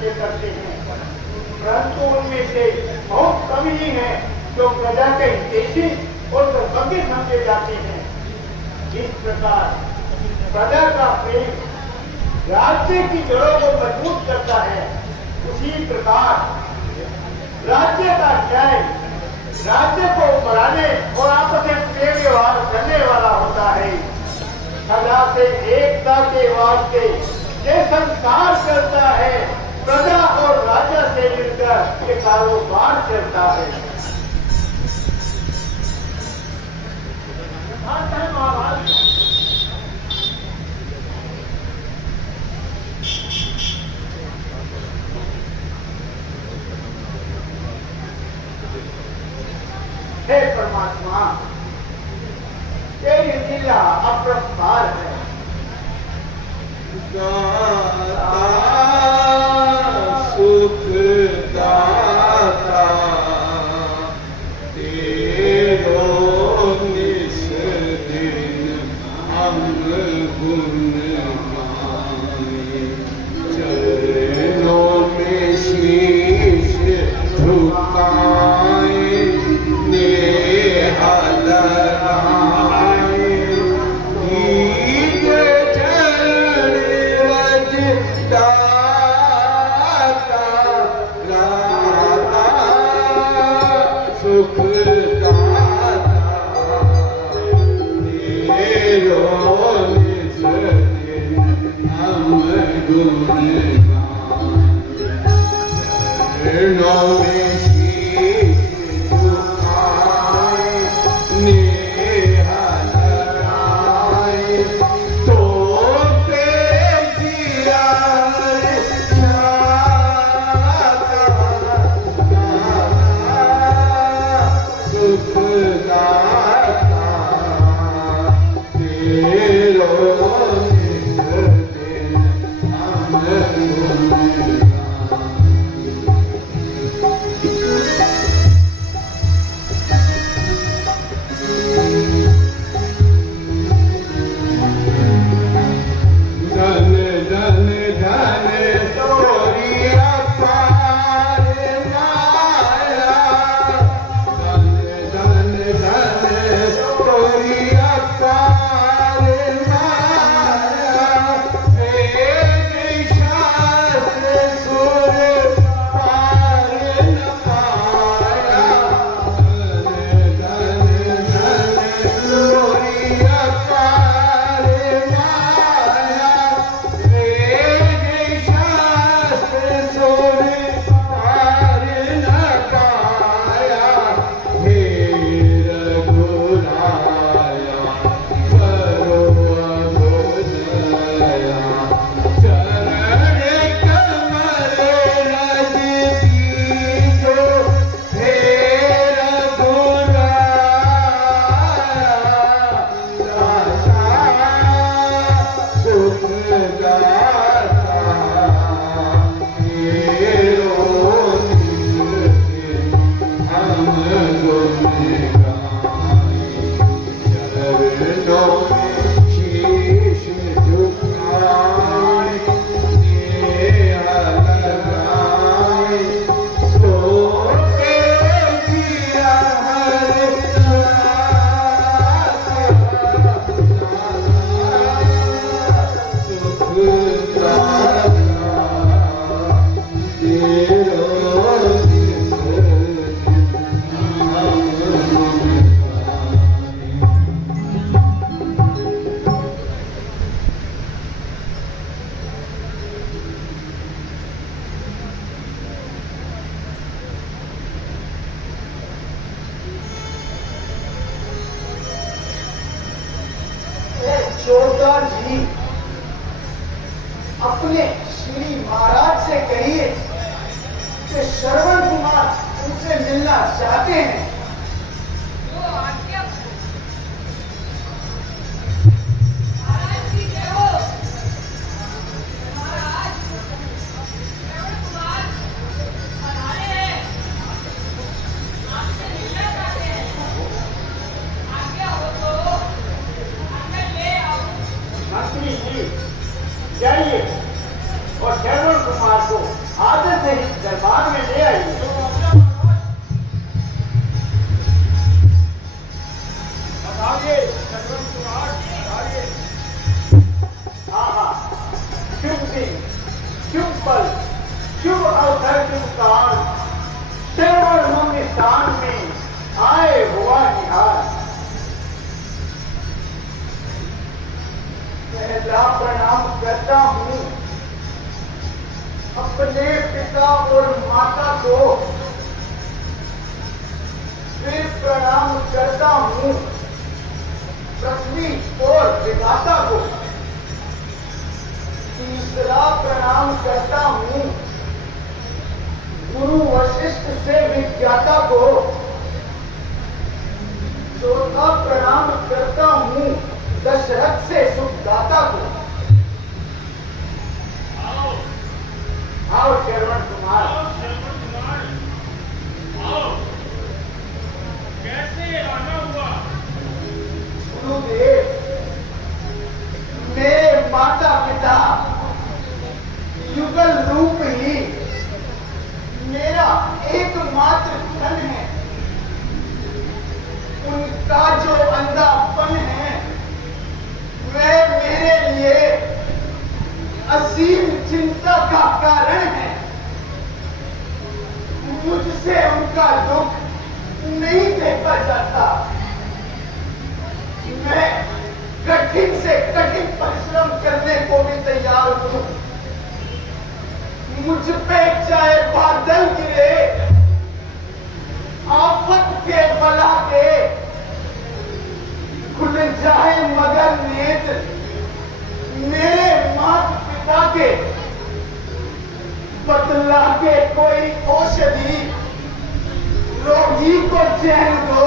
सत्य करते हैं, परंतु उनमें से बहुत कम ही हैं जो प्रजा के हितैषी और कर्तव्य समझे जाते हैं। इस प्रकार प्रजा का प्रेम राज्य की जड़ों को मजबूत करता है। उसी प्रकार राज्य का न्याय राज्य को बढ़ाने और आपस में प्रेम व्यवहार करने वाला होता है। सदा से एकता के वास्ते ये संसार चलता है, प्रजा और राजा से मिलकर ये कारोबार चलता है। हे परमात्मा, तेरी लीला अपरंपार है। दाता सुख दाता तेरो निस दिन हम गुण गाए। चरणों में शीश झुकाए नेहा लगाए। दीजे चरण रज दाता दाता सुख दाता तेरो निस दिन हम गुण गाए। चरणों में जोरदार जी अपने श्री महाराज से कहिए कि श्रवण कुमार उनसे मिलना चाहते हैं। जाइए और श्रवण कुमार को आज अपने ही दरबार में ले आइए। हाँ, शुभ दिन, शुभ पल, शुभ अवसर, शुभ काल, श्रवण मंगल स्थान में आए हुआ निहार। पहला प्रणाम करता हूँ अपने पिता और माता को, फिर प्रणाम करता हूँ पृथ्वी और विधाता को, तीसरा प्रणाम करता हूँ गुरु वशिष्ठ से विज्ञाता को, चौथा प्रणाम करता हूँ दशरथ से सुखदाता को। आओ श्रवण कुमार, आओ। कैसे आना हुआ? गुरुदेव, मेरे माता पिता युगल रूप ही मेरा एकमात्र धन है। उनका जो अंधापन है वह मेरे लिए असीम चिंता का कारण है। मुझसे उनका दुख नहीं देखा जाता। मैं कठिन से कठिन परिश्रम करने को भी तैयार हूं। मुझ पे चाहे बादल गिरे, आफत के बला के खुल जाए मगर नेत्र मेरे माता पिता के, बतला के कोई औषधि रोगी को चैन दो।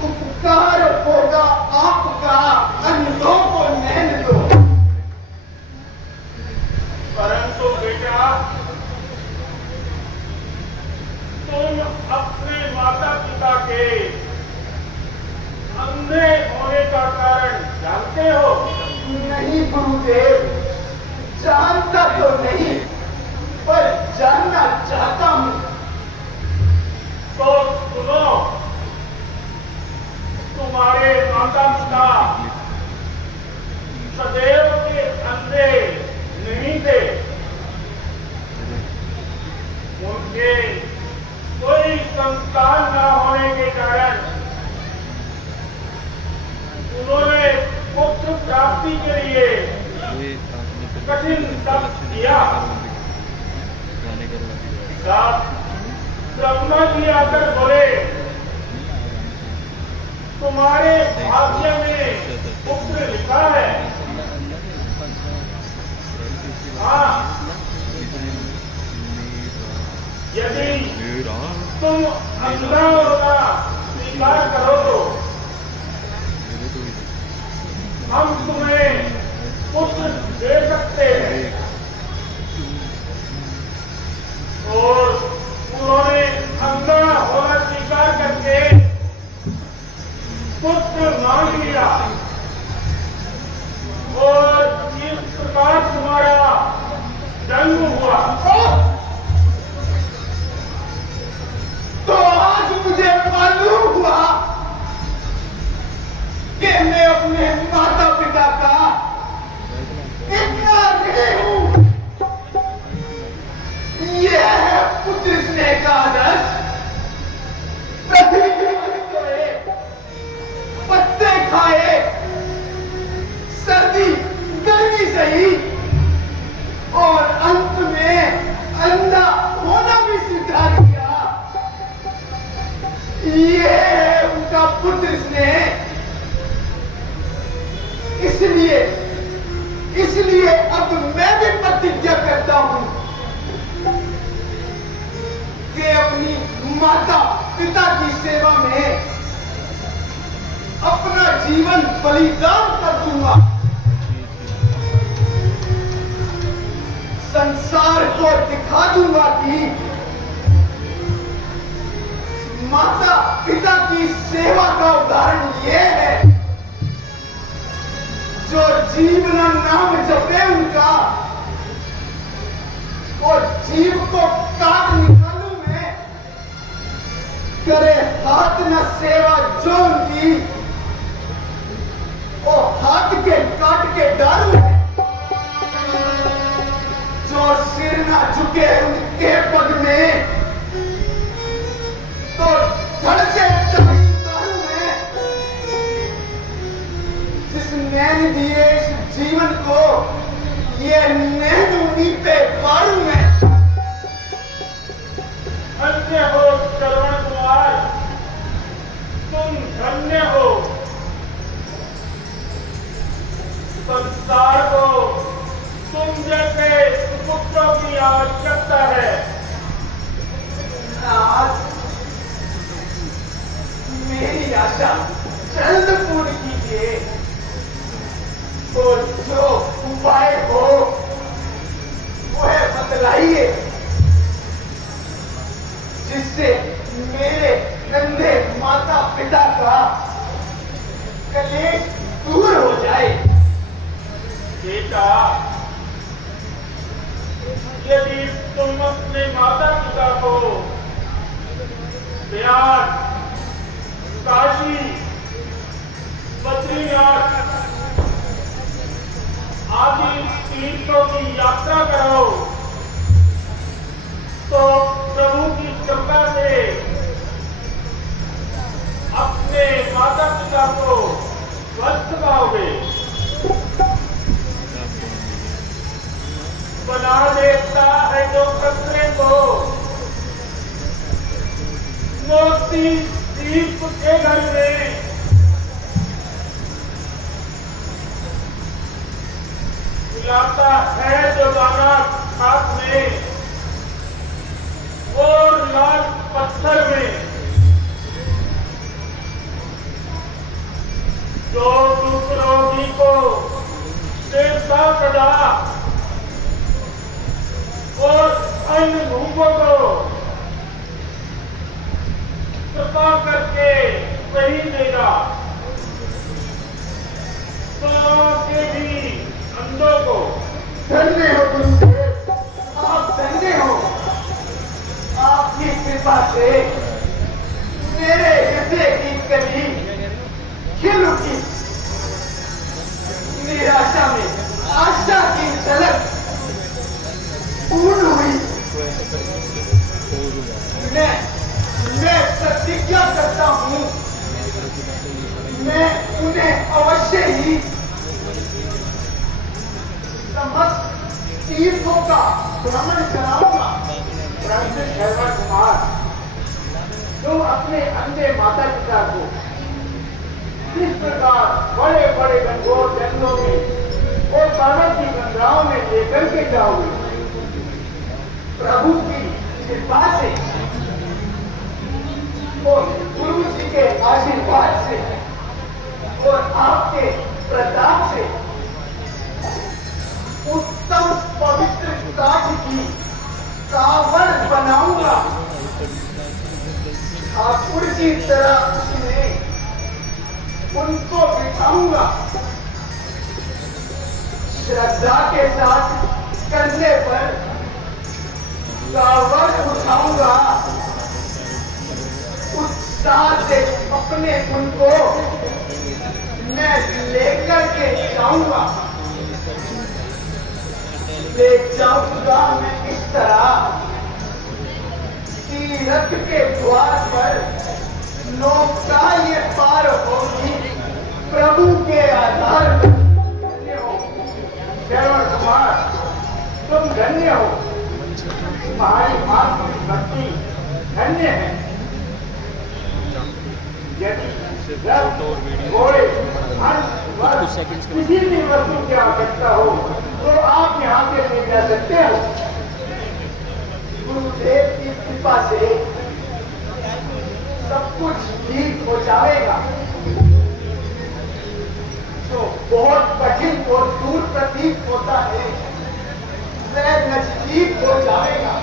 उपकार होगा आपका, अंधों को नैन दो। परंतु बेटा, तुम अपने माता पिता के अंधे होने का कारण जानते हो? नहीं गुरुदेव, जानता तो नहीं, पर जानना चाहता हूं। तो सुनो, तुम्हारे माता पिता सदैव के अंधे नहीं थे। उनके कोई संतान न होने के कारण उन्होंने पुत्र प्राप्ति के लिए कठिन तप किया। ब्रह्मा जी आकर बोले, तुम्हारे भाग्य में पुत्र लिखा है। हाँ, यदि तुम अंधा होना स्वीकार करो तो हम तुम्हें पुत्र दे सकते हैं। और उन्होंने अंधा होना स्वीकार करके पुत्र मांग लिया और इस प्रकार तुम्हारा जन्म हुआ। तो आज मुझे मालूम हुआ कि मैं अपने माता पिता का कितना ऋणी हूं। यह है पुत्र स्नेह का आदर्श। पृथ्वी पर सोए, पत्ते खाए, सर्दी गर्मी सही और अंत में अंधा होना भी स्वीकार किया। ये है उनका पुत्र स्नेह। इसलिए अब मैं भी प्रतिज्ञा करता हूं कि अपनी माता पिता की सेवा में अपना जीवन बलिदान कर दूंगा। संसार को दिखा दूंगा कि माता पिता की सेवा का उदाहरण यह है, जो जीवन नाम जपे उनका और जीव को काट निकालूं मैं। करे हाथ न सेवा जो उनकी, वो हाथ के काट के डालूं मैं। जो सिर न झुके उनके पग में, तो धड़ से उतारूं मैं। जिस नैन दिए इस जीवन को, ये नैन उन्हीं पे पारूं मैं। धन्य हो श्रवण कुमार, तुम धन्य हो। संसार को तुम जैसे पुत्रों की आवश्यकता है। आज मेरी आशा जल्द पूर्ण कीजिए। तो जो उपाय हो वह बतलाइए, जिससे मेरे नन्हे माता पिता का कलेश दूर हो जाए। बेटा, यदि तुम अपने माता पिता को प्रयाग, काशी, बद्रीनाथ आदि तीर्थों की यात्रा करो, तो प्रभु की कृपा से अपने माता पिता को स्वस्थ पाओगे। बना देता है जो कतरे को मोती दीप के घर में, मिलाता है जो दाना खाक में और लाल पत्थर में। जो दुख रोगी को देवता सदा और अन्य भूखों को कृपा करके सही देगा, तो के भी अंधों को। धन्य हो गुरुदेव, आप धन्य हो। आपकी कृपा से मेरे हृदय की कली खिल उठी। निराशा में आशा की झलक पूर्ण हुई। मैं प्रतिज्ञा करता हूं, मैं उन्हें अवश्य ही समस्त तीर्थों का भ्रमण कराऊंगा। परंतु श्रवण कुमार, तुम अपने अंधे माता पिता को इस प्रकार बड़े बड़े घनघोर जंगलों में और पर्वत की गंगाओं में लेकर के जाओगे। प्रभु की कृपा से और गुरु जी के आशीर्वाद से और आपके प्रताप से उत्तम पवित्र काठ की कावड़ बनाऊंगा। ठाकुर की तरह उसमें उनको बिठाऊंगा। श्रद्धा के साथ कंधे पर कावड़ उठाऊंगा। उत्साह से अपने उनको मैं लेकर के जाऊंगा। ले जाऊंगा मैं इस तरह कि रथ के द्वार पर नौका ये पार होगी प्रभु के आधार पर। धन्य हो श्रवण कुमार, तुम धन्य हो। तुम्हारी मां की भक्ति धन्य है। यदि रथ, घोड़े, किसी भी वस्तु की आवश्यकता हो तो आप यहाँ से ले जा सकते हो। गुरुदेव की कृपा से सब कुछ ठीक हो जाएगा। जो बहुत कठिन और दूर प्रतीत होता है वह नजदीक हो जाएगा।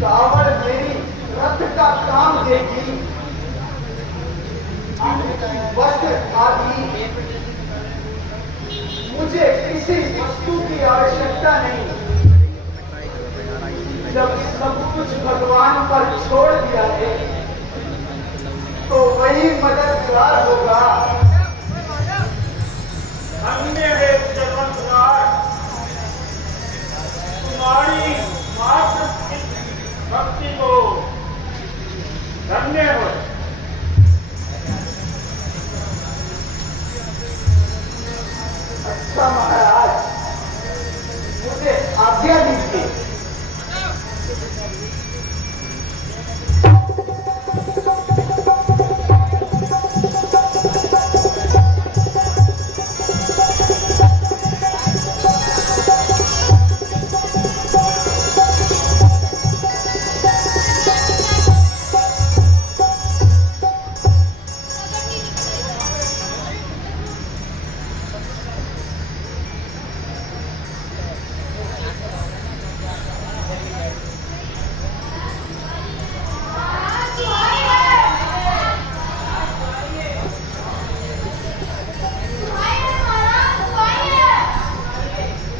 कावड़ मेरी रथ का काम देगी। वस्त्र आदि मुझे किसी वस्तु की आवश्यकता नहीं। जाए तो वही मददगार होगा। अन्य है जन्म कुमार, तुम्हारी मात्र भक्ति को धन्य हो। अच्छा महाराज, मुझे आज्ञा दीजिए।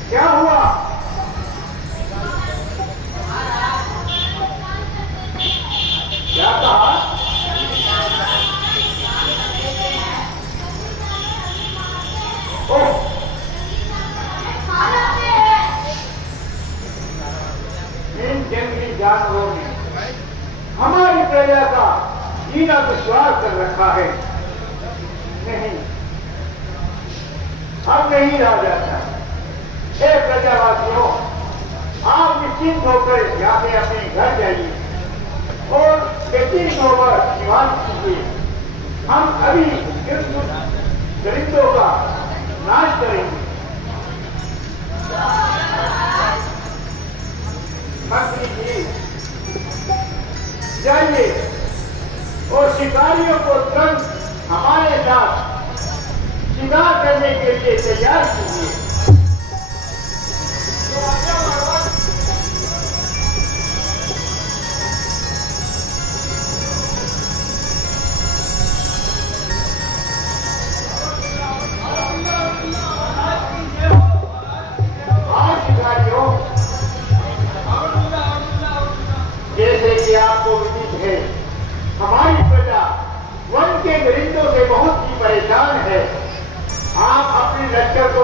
क्या हुआ? क्या कहा? ओह, इन जंगली जानवरों ने हमारी प्रजा का जीना दुश्वार कर रखा है। नहीं, अब नहीं रहा जाता। हे प्रजावासियों, आप निश्चिंत होकर यहाँ पे अपने घर जाइए और बेटी होकर निवास कीजिए। हम अभी